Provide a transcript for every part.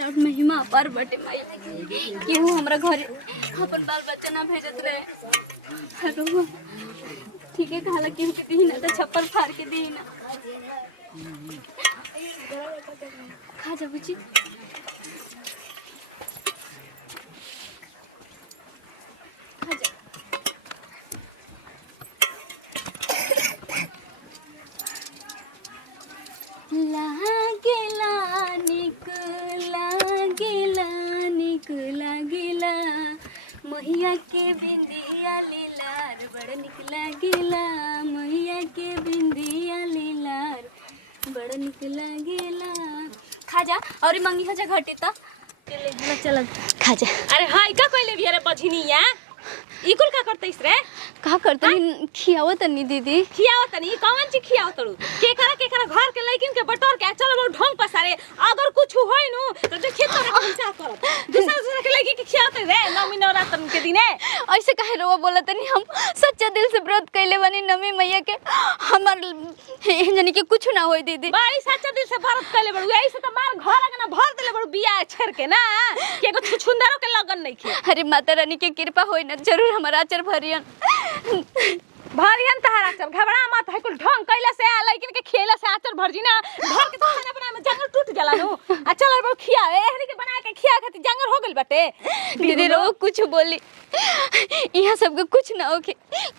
राउत महिमा पर बटे माई केहू हमरा घरे अपन बाल बच्चा ना भेजत रहे। हेलो ठीक है कहला केहू के दी ना तो छप्पर फाड़ के दी ना। खा जा बुची। खा जा। लागेला निकला मैया के बिंदिया लीलार बड़ निक लागेला मैया के बिंदिया लीलार बड़ निक लागेला। खा जा और मंगी खा जा घटी त चल खा जा। अरे हाय का कहले बिया रे बझिनिया ई कुल का करतइस रे? का करते खियावो तनी दीदी खियाव तनी कौन चीज खियाव तड़ू के करा घर के लइकिन के बटोर के चल वो ढंग पसारे अगर कुछ होई नु तो देखिए तोरा हिसाब करब दूसरा के लइकी के खियावत रे नवमी नवरात्र के दिने। ऐसे काहे रोवा बोला तनी हम सच्चा दिल से व्रत कइले बनी नमी मैया के हमर जनी के कुछ ना होई दीदी। बड़ी सच्चा दिल से व्रत कइले बड़ू ऐसे तो मार घर आगे ना भर देले बड़ू बिया छेड़ के ना के एगो छुछुंदरो के लगन नहीं खे। अरे माता रानी के कृपा होई ना जरूर हमारा आचर भरियन तहार आचर घबरा मत है कुल ढंग कइला से लइकिन के खेला से आचर भरजी ना घर के खाना बना में जंगल टूट जाला नु आ चल और खियावे एहनी के बना के खिया खातिर जंगल हो गेल बाटे। दीदी रो कुछ बोली यहाँ सबके कुछ ना होके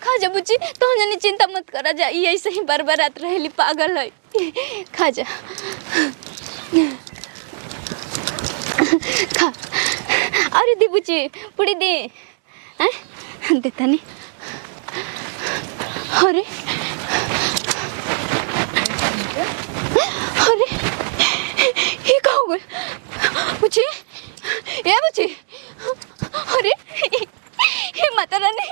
खा जा बुच्ची तो जनी चिंता मत करा जा ये ऐसे ही बरबरात रहेली पागल है। खा जा खा। अरे दी बुच्ची पुड़ी दे देता नहीं। अरे अरे ये का हो गया बुच्ची ये बुच्ची? अरे ये माता रानी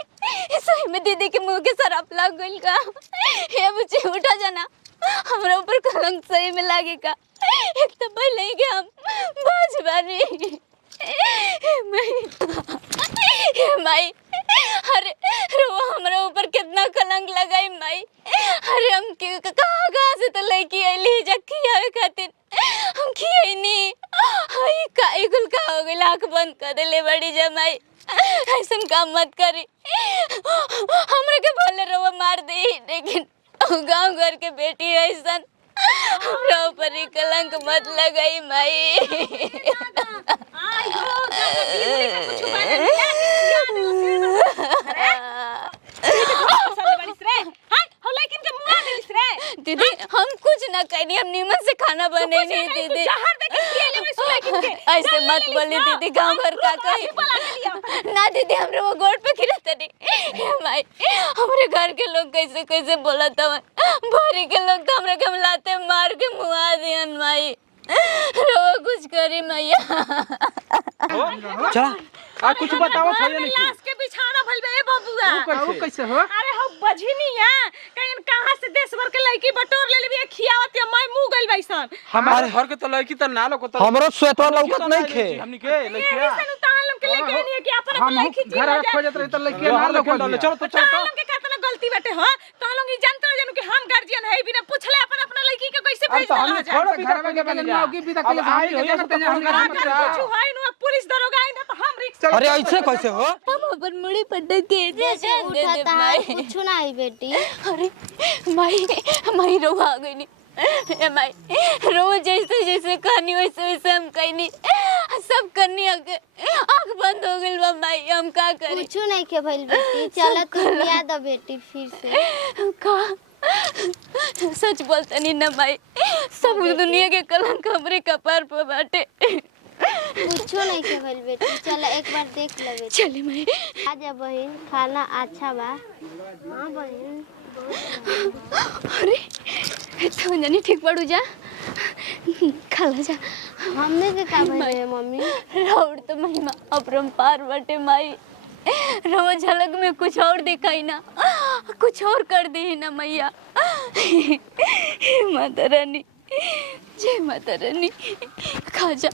सही में दीदी के मुंह के शराब लग गइल का? ये बुच्ची उठा जाना हमरा ऊपर कलंक सही में लागेगा। एक तो पहले ही के हम बाजबानी माई अरे रो हमरा ऊपर कितना कलंक लगाई माई। अरे हम के कहाँ से तो लेके आइली जक्की आवे खातिर हम खियाई नहीं। हाय का इगुल का हो गई आँख बंद कर देले बड़ी जमाई ऐसन काम मत करी हमरा के भले रोवा मार दे लेकिन गांव घर के बेटी ऐसन हमरा ऊपर ही कलंक मत लगाई माई। दीदी हम कुछ ना करी हम नीमन से खाना बने नहीं दीदी। ऐसे मत बोली दीदी गांव भर का कही ना दीदी हमरे वो गोड़ पे गिरा तनी भाई हमरे घर के लोग कैसे कैसे बोला था भरी के लोग तो हमरे के लाते मार के मुआ दियन माई रो कुछ करी मैया। चला आ कुछ बताओ भैया नहीं लाश के बिछाना भइल बे बबुआ वो कैसे हो? अरे हो बझिनिया कहीं कहां से देश भर के लड़की बटोर ले लेबी खियावत या मैं मुंह गइल बैसन। हमारे घर के तो लड़की त ना लोग तो हमरो स्वेटर लौकत नहीं खे हमनी के लड़किया ऐसे तान लोग के लेके नहीं कि अपन लड़की हम घर खोजत रही त लड़किया ना लोग चलो तो चलो तान लोग के कितना गलती बाटे हो तान लोग ई जानते हो कि हम गार्जियन है बिना पूछले अपन अपना लड़की के कैसे भेज दे हम छोड़ घर के बने जा अब आई हो सकते हैं हम कुछ होई नु पुलिस दरोगा आई ना तो हम रिक्स। अरे ऐसे कैसे हो? हम अपन मुड़ी पटक के जैसे उठाता है कुछ ना आई बेटी। अरे माई माई रो आ गई नी ए माई रो जैसे जैसे कहानी वैसे वैसे हम कहनी सब करनी आँख बंद हो गई बा माई हम का करी? कुछ नहीं के भइल बेटी चल तू याद है बेटी फिर से का सच बोलता नहीं ना माई सब दुनिया के कलंक हमरे कपार पर बाटे। कुछ नहीं के भइल बेटी चल एक बार देख ले बेटी। चली माई आजा बहन खाना अच्छा बा। हां बहन अरे तो जानी ठीक पड़ू जा खाला जा। हमने के का भइल है मम्मी? राउर तो महिमा अपरंपार बटे माई रो झलक में कुछ और दिखाई ना कुछ और कर दी ना मैया। माता रानी जय माता रानी खा जा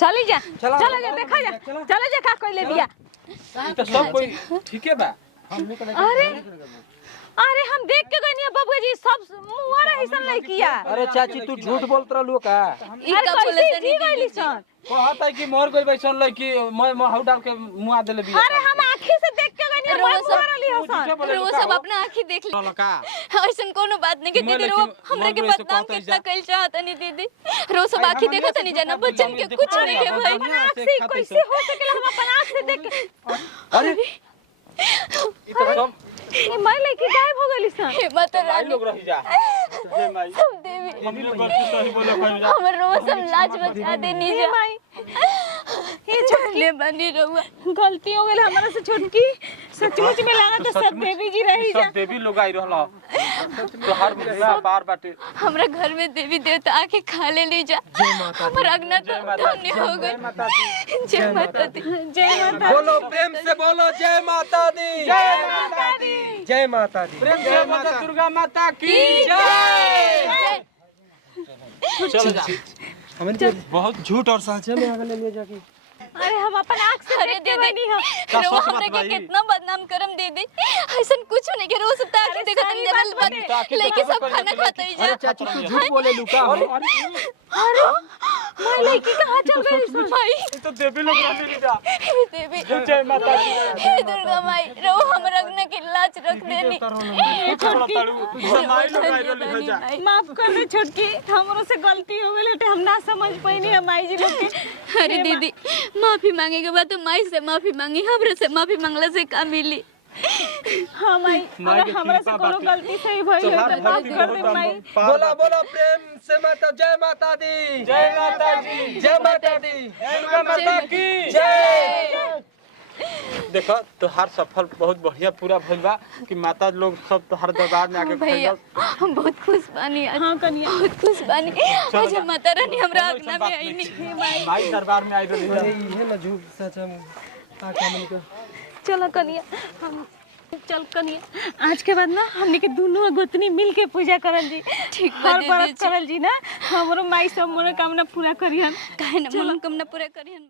चली जा चला जा देखा जा चले जा का कहले बिया तो सब कोई ठीक है बा? अरे अरे हम देख के गनी बबुआ जी सब मुआ रही सन लइकिया। अरे चाची तू झूठ बोलत रहलू का? ई का बोलत कैसे नहीं जी गइली सन? कहत है कि मोर कोई बैसन लड़की मैं हाउ डाल के मुआ देले बिया। अरे हम आंखी से देख के गनी रोज मैं मुआ रही हसन। वो सब अपना आंखी देख ली। चलो का ऐसन कोनो बात नहीं कि मैं दीदी रो लेकिन हमरे के मन में से बदनाम कहता कितना जा। कइल चाहत नहीं दीदी। रोज सब आंखी देखत नहीं जाना बच्चन के कुछ नहीं है भाई। अपन आंख से कैसे हो सकेला हम अपन आंख से देख के। अरे ई तो सब ये मैं लइकी गायब हो गइली सन। हे माता भाई रानी लोग रह जा। जय माई सब देवी हमने गलती सही बोला कहीं जा। हमर रोज सब लाज बचा देनी जा। ये छोड़ने बनी रहुआ गलती हो गइल हमरा से छोटकी। सचमुच में लागत सब देवी जी रही जा। सब देवी लोग आई रहला। तो हर मुद्दा बार बाटे हमरा घर में देवी देवता आके खा ले ली जा। हमर अगना तो धन्य हो गए। जय माता दी। जय माता बोलो प्रेम से बोलो जय माता दी। जय माता दी। जय माता दी। प्रेम से माता दुर्गा माता की जय। चल जा। हमारे बहुत झूठ और सच में आगे ले जाके अरे हम अपन आंख से अरे देख के दीदी बनी हम। रो हमरे के कितना बदनाम करम दीदी। ऐसन कुछ नहीं के रोज सब आके देखत नहीं जनल बात लेके सब खाना खाते ही जा। चाची तू झूठ बोले लुका हो। अरे मैं लइकी कहां चल गई सन? भाई तो देवी लोग रह जा। हे देवी जय माता दी। हे दुर्गा माई रो हमर अगना के लाज रख देनी। माई लोग आई रहले जा। माफ कर दे छोटकी हमरो से गलती हो गइल हम ना समझ पैनी हम माई जी लोग के। अरे दीदी माफी मांगे के बाद तो माई से माफी मांगी हमरे से माफी मांगला से का मिली। हां माई अगर हमरा से कोनो गलती सही भइल हो त माफ कर दे माई। बोला बोला प्रेम से माता जय माता दी। जय माता जी। जय माता दी। दुर्गा माता की जय। देखो तो हर सफल बहुत बढ़िया पूरा भइल बा कि माता लोग सब तो हर दरबार में आके भैया हम बहुत खुश बानी आज। हां कनिया बहुत खुश बानी आज माता रानी हमरा अगना में आई नहीं। माई दरबार में आई रहली अरे ये ना झूठ सच में ताका मन का चलो कनिया हम चल कनिया आज के बाद ना हमनी के दोनों गोतनी मिल के पूजा करल जी। ठीक बा हर दीदी व्रत करल जी ना हमरो माई सब मनोकामना पूरा करिहन। काहे ना मनोकामना पूरा करिहन।